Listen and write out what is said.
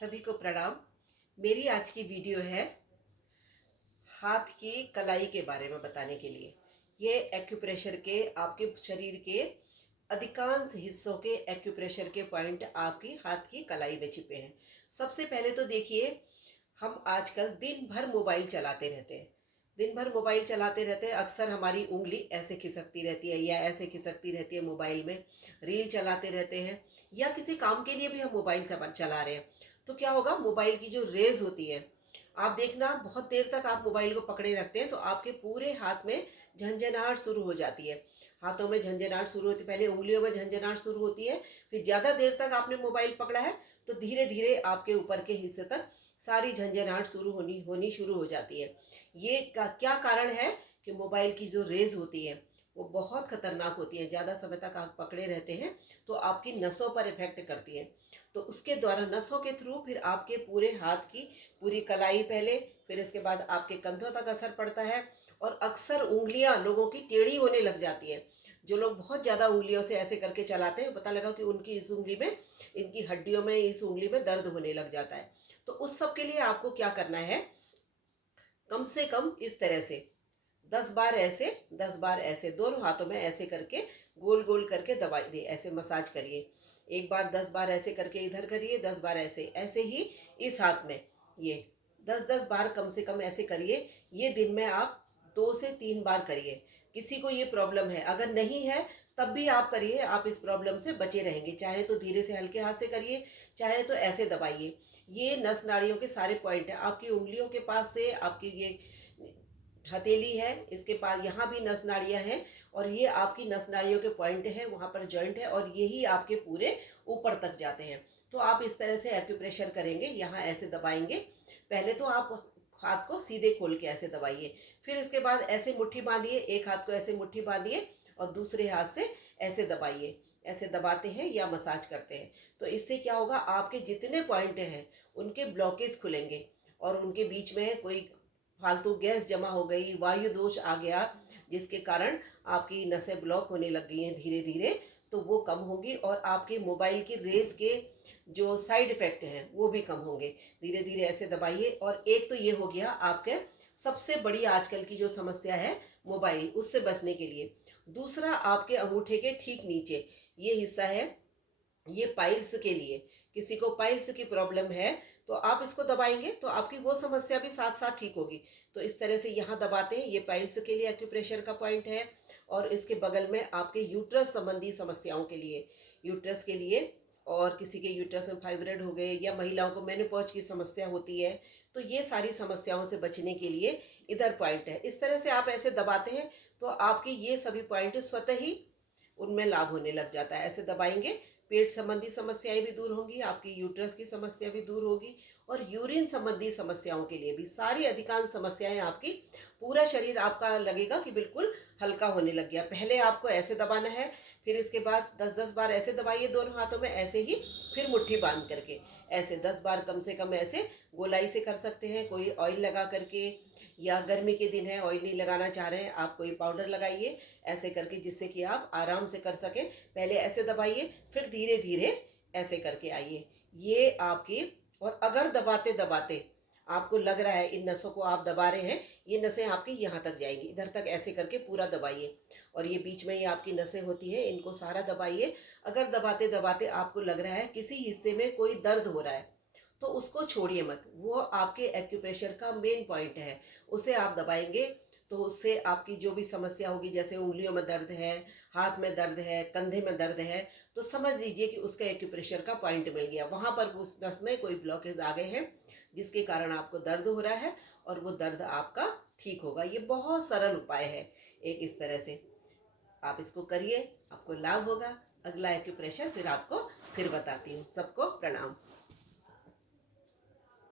सभी को प्रणाम। मेरी आज की वीडियो है हाथ की कलाई के बारे में बताने के लिए। ये एक्यूप्रेशर के आपके शरीर के अधिकांश हिस्सों के एक्यूप्रेशर के पॉइंट आपकी हाथ की कलाई में छिपे हैं। सबसे पहले तो देखिए, हम आजकल दिन भर मोबाइल चलाते रहते हैं। दिन भर मोबाइल चलाते रहते हैं, अक्सर हमारी उंगली ऐसे खिसकती रहती है या ऐसे खिसकती रहती है। मोबाइल में रील चलाते रहते हैं या किसी काम के लिए भी हम मोबाइल चला रहे हैं, तो क्या होगा, मोबाइल की जो रेज होती है, आप देखना बहुत देर तक आप मोबाइल को पकड़े रखते हैं तो आपके पूरे हाथ में झंझनाहट शुरू हो जाती है। हाथों में झंझनाहट शुरू होती है, पहले उंगलियों में झंझनाहट शुरू होती है, फिर ज़्यादा देर तक आपने मोबाइल पकड़ा है तो धीरे धीरे आपके ऊपर के हिस्से तक सारी झंझनाहट शुरू होनी शुरू हो जाती है। ये क्या कारण है कि मोबाइल की जो रेज होती है वो बहुत खतरनाक होती है। ज़्यादा समय तक आप पकड़े रहते हैं तो आपकी नसों पर इफेक्ट करती है। तो उसके द्वारा नसों के थ्रू फिर आपके पूरे हाथ की पूरी कलाई पहले, फिर इसके बाद आपके कंधों तक असर पड़ता है। और अक्सर उंगलियां लोगों की टेढ़ी होने लग जाती है। जो लोग बहुत ज़्यादा उंगलियों से ऐसे करके चलाते हैं, पता लगा कि उनकी इस उंगली में, इनकी हड्डियों में, इस उंगली में दर्द होने लग जाता है। तो उस सब के लिए आपको क्या करना है, कम से कम इस तरह से 10 बार ऐसे, 10 बार ऐसे दोनों हाथों में ऐसे करके गोल गोल करके दबा दे, ऐसे मसाज करिए। एक बार 10 बार ऐसे करके इधर करिए, 10 बार ऐसे, ऐसे ही इस हाथ में ये 10-10 बार कम से कम ऐसे करिए। ये दिन में आप 2 से 3 बार करिए। किसी को ये प्रॉब्लम है, अगर नहीं है तब भी आप करिए, आप इस प्रॉब्लम से बचे रहेंगे। चाहे तो धीरे से हल्के हाथ से करिए, चाहे तो ऐसे दबाइए। ये नस नाड़ियों के सारे पॉइंट हैं आपकी उंगलियों के पास से, आपकी ये हथेली है, इसके पास यहाँ भी नस नाड़ियाँ हैं और ये आपकी नस नाड़ियों के पॉइंट हैं, वहाँ पर जॉइंट है और यही आपके पूरे ऊपर तक जाते हैं। तो आप इस तरह से एक्यूप्रेशर करेंगे, यहाँ ऐसे दबाएंगे। पहले तो आप हाथ को सीधे खोल के ऐसे दबाइए, फिर इसके बाद ऐसे मुट्ठी बांधिए, एक हाथ को ऐसे मुट्ठी बांधिए और दूसरे हाथ से ऐसे दबाइए। ऐसे दबाते हैं या मसाज करते हैं तो इससे क्या होगा, आपके जितने पॉइंट हैं उनके ब्लॉकेज खुलेंगे और उनके बीच में कोई फालतू गैस जमा हो गई, वायु दोष आ गया, जिसके कारण आपकी नसें ब्लॉक होने लग गई हैं धीरे धीरे, तो वो कम होंगी और आपके मोबाइल की रेस के जो साइड इफ़ेक्ट हैं वो भी कम होंगे। धीरे धीरे ऐसे दबाइए। और एक तो ये हो गया आपके सबसे बड़ी आजकल की जो समस्या है मोबाइल, उससे बचने के लिए। दूसरा, आपके अंगूठे के ठीक नीचे ये हिस्सा है, ये पाइल्स के लिए, किसी को पाइल्स की प्रॉब्लम है तो आप इसको दबाएंगे तो आपकी वो समस्या भी साथ साथ ठीक होगी। तो इस तरह से यहाँ दबाते हैं, ये पाइल्स के लिए एक्यूप्रेशर का पॉइंट है। और इसके बगल में आपके यूट्रस संबंधी समस्याओं के लिए, यूट्रस के लिए, और किसी के यूट्रस में फाइब्रोइड हो गए या महिलाओं को मेनोपॉज की समस्या होती है, तो ये सारी समस्याओं से बचने के लिए इधर पॉइंट है। इस तरह से आप ऐसे दबाते हैं तो आपके ये सभी पॉइंट स्वतः ही उनमें लाभ होने लग जाता है। ऐसे दबाएंगे, पेट संबंधी समस्याएं भी दूर होंगी, आपकी यूट्रस की समस्या भी दूर होगी और यूरिन संबंधी समस्याओं के लिए भी, सारी अधिकांश समस्याएं आपकी, पूरा शरीर आपका लगेगा कि बिल्कुल हल्का होने लग गया। पहले आपको ऐसे दबाना है, फिर इसके बाद 10-10 बार ऐसे दबाइए दोनों हाथों में ऐसे ही, फिर मुट्ठी बांध करके ऐसे 10 बार कम से कम ऐसे गोलाई से कर सकते हैं। कोई ऑयल लगा करके, या गर्मी के दिन है ऑयल नहीं लगाना चाह रहे हैं आप, कोई पाउडर लगाइए ऐसे करके, जिससे कि आप आराम से कर सकें। पहले ऐसे दबाइए, फिर धीरे धीरे ऐसे करके आइए। ये आपकी, और अगर दबाते दबाते आपको लग रहा है इन नसों को आप दबा रहे हैं, ये नसें आपकी यहाँ तक जाएंगी, इधर तक ऐसे करके पूरा दबाइए। और ये बीच में ये आपकी नसें होती हैं, इनको सारा दबाइए। अगर दबाते दबाते आपको लग रहा है किसी हिस्से में कोई दर्द हो रहा है तो उसको छोड़िए मत, वो आपके एक्यूप्रेशर का मेन पॉइंट है। उसे आप दबाएंगे तो उससे आपकी जो भी समस्या होगी, जैसे उंगलियों में दर्द है, हाथ में दर्द है, कंधे में दर्द है, तो समझ लीजिए कि उसका एक्यूप्रेशर का पॉइंट मिल गया। वहाँ पर उस नस में कोई ब्लॉकेज आ गए हैं जिसके कारण आपको दर्द हो रहा है और वो दर्द आपका ठीक होगा। ये बहुत सरल उपाय है एक, इस तरह से आप इसको करिए, आपको लाभ होगा। अगला एक्यूप्रेशर फिर आपको फिर बताती हूँ। सबको प्रणाम।